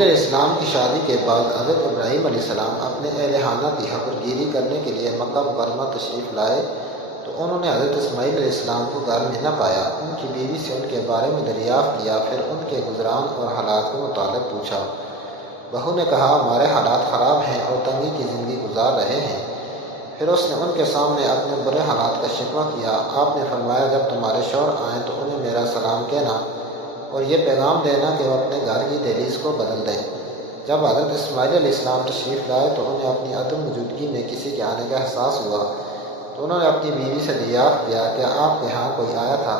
اسماعیل علیہ السلام کی شادی کے بعد حضرت ابراہیم علیہ السلام اپنے اہل خانہ کی حقرگیری کرنے کے لیے مکہ مکرمہ تشریف لائے تو انہوں نے حضرت اسماعیل علیہ السلام کو گھر میں نہ پایا۔ ان کی بیوی سے ان کے بارے میں دریافت کیا، پھر ان کے گزران اور حالات کے متعلق پوچھا۔ بہو نے کہا ہمارے حالات خراب ہیں اور تنگی کی زندگی گزار رہے ہیں۔ پھر اس نے ان کے سامنے اپنے برے حالات کا شکوہ کیا۔ آپ نے فرمایا جب تمہارے شوہر آئیں تو انہیں میرا سلام کہنا اور یہ پیغام دینا کہ وہ اپنے گھر کی دہلیز کو بدل دیں۔ جب حضرت اسماعیل علیہ السلام تشریف لائے تو انہیں اپنی عدم موجودگی میں کسی کے آنے کا احساس ہوا، تو انہوں نے اپنی بیوی سے دریافت کیا کہ آپ کے ہاں کوئی آیا تھا؟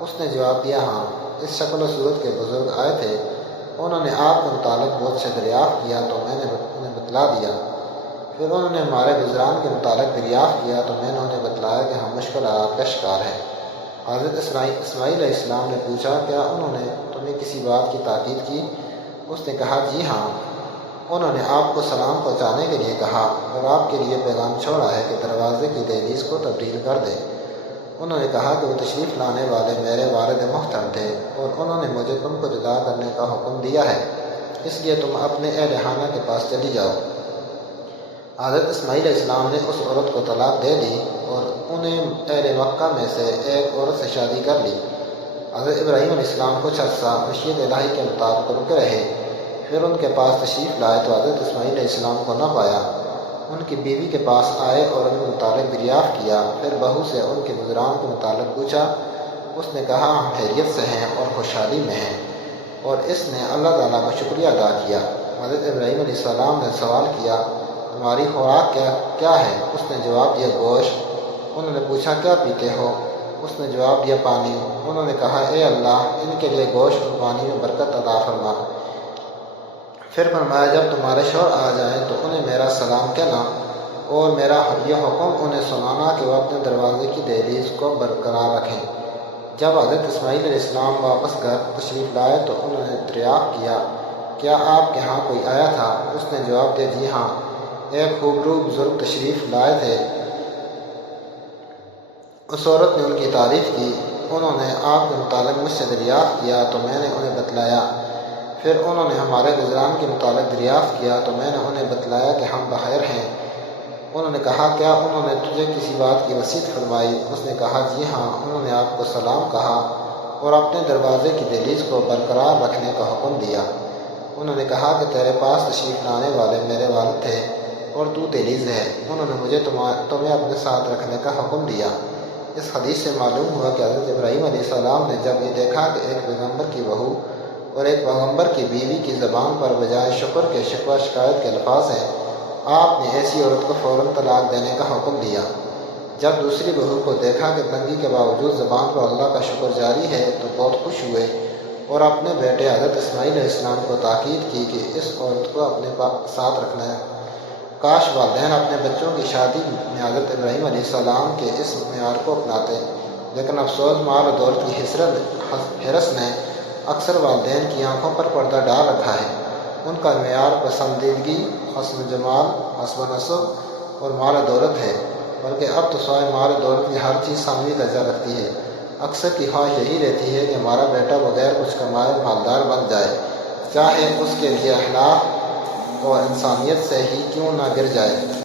اس نے جواب دیا ہاں، اس شکل و صورت کے بزرگ آئے تھے۔ انہوں نے آپ کے متعلق مجھ سے دریافت کیا تو میں نے انہیں بتلا دیا۔ پھر انہوں نے ہمارے گزران کے متعلق دریافت کیا تو میں نے انہیں بتلایا کہ ہم مشکل حالات کا شکار ہیں۔ حضرت اسماعیل علیہ السلام نے پوچھا کیا انہوں نے تمہیں کسی بات کی تاکید کی؟ اس نے کہا جی ہاں، انہوں نے آپ کو سلام پہنچانے کے لیے کہا اور آپ کے لیے پیغام چھوڑا ہے کہ دروازے کی دہلیز کو تبدیل کر دیں۔ انہوں نے کہا کہ وہ تشریف لانے والے میرے والد محترم تھے اور انہوں نے مجھے تم کو جدا کرنے کا حکم دیا ہے، اس لیے تم اپنے اہل خانہ کے پاس چلی جاؤ۔ حضرت اسماعیل علیہ السلام نے اس عورت کو طلاق دے دی اور انہیں اہل مکہ میں سے ایک عورت سے شادی کر لی۔ حضرت ابراہیم علیہ السلام کچھ عرصہ مشیت الہی کے مطابق رکے رہے، پھر ان کے پاس تشریف لائے تو حضرت اسماعیل علیہ السلام کو نہ پایا۔ ان کی بیوی کے پاس آئے اور ان کے متعلق دریافت کیا، پھر بہو سے ان کے گزران کے متعلق پوچھا۔ اس نے کہا ہم خیریت سے ہیں اور خوشحالی میں ہیں، اور اس نے اللہ تعالیٰ کا شکریہ ادا کیا۔ حضرت ابراہیم علیہ السلام نے سوال کیا تمہاری خوراک کیا ہے؟ اس نے جواب دیا گوشت۔ انہوں نے پوچھا کیا پیتے ہو؟ اس نے جواب دیا پانی۔ انہوں نے کہا اے اللہ ان کے لیے گوشت اور پانی میں برکت عطا فرما۔ پھر فرمایا جب تمہارے شوہر آ جائیں تو انہیں میرا سلام کہنا اور میرا یہ حکم انہیں سنانا کہ وہ اپنے دروازے کی دہلیز کو برقرار رکھیں۔ جب حضرت اسماعیل علیہ السلام واپس گھر تشریف لائے تو انہوں نے دریافت کیا کیا آپ کے ہاں کوئی آیا تھا؟ اس نے جواب دیا جی ہاں، ایک خوبرو بزرگ تشریف لائے تھے۔ اس عورت نے ان کی تعریف کی۔ انہوں نے آپ کے متعلق مجھ سے دریافت کیا تو میں نے انہیں بتلایا۔ پھر انہوں نے ہمارے گزران کے متعلق دریافت کیا تو میں نے انہیں بتلایا کہ ہم بخیر ہیں۔ انہوں نے کہا کیا انہوں نے تجھے کسی بات کی وصیت فرمائی؟ اس نے کہا جی ہاں، انہوں نے آپ کو سلام کہا اور اپنے دروازے کی دہلیز کو برقرار رکھنے کا حکم دیا۔ انہوں نے کہا کہ تیرے پاس تشریف لانے والے میرے والد تھے اور تو دہلیز ہے، انہوں نے مجھے تمہیں اپنے ساتھ رکھنے کا حکم دیا۔ اس حدیث سے معلوم ہوا کہ حضرت ابراہیم علیہ السلام نے جب یہ دیکھا کہ ایک پیغمبر کی بہو اور ایک پیغمبر کی بیوی کی زبان پر بجائے شکر کے شکوہ شکایت کے الفاظ ہیں، آپ نے ایسی عورت کو فوراً طلاق دینے کا حکم دیا۔ جب دوسری بہو کو دیکھا کہ تنگی کے باوجود زبان پر اللہ کا شکر جاری ہے تو بہت خوش ہوئے اور اپنے بیٹے حضرت اسماعیل علیہ السلام کو تاکید کی کہ اس عورت کو اپنے ساتھ رکھنا ہے۔ کاش والدین اپنے بچوں کی شادی میں حضرت ابراہیم علیہ السلام کے اس معیار کو اپناتے، لیکن افسوس مال و دولت کی حرص نے اکثر والدین کی آنکھوں پر پردہ ڈال رکھا ہے۔ ان کا معیار پسندیدگی، حسن جمال، حسب نسب اور مال و دولت ہے، بلکہ اب تو سوائے مال و دولت کی ہر چیز ثانوی درجہ رکھتی ہے۔ اکثر کی خواہش یہی رہتی ہے کہ ہمارا بیٹا بغیر کچھ کمائے مالدار بن جائے، چاہے اس کے لیے اخلاق اور انسانیت سے ہی کیوں نہ گر جائے۔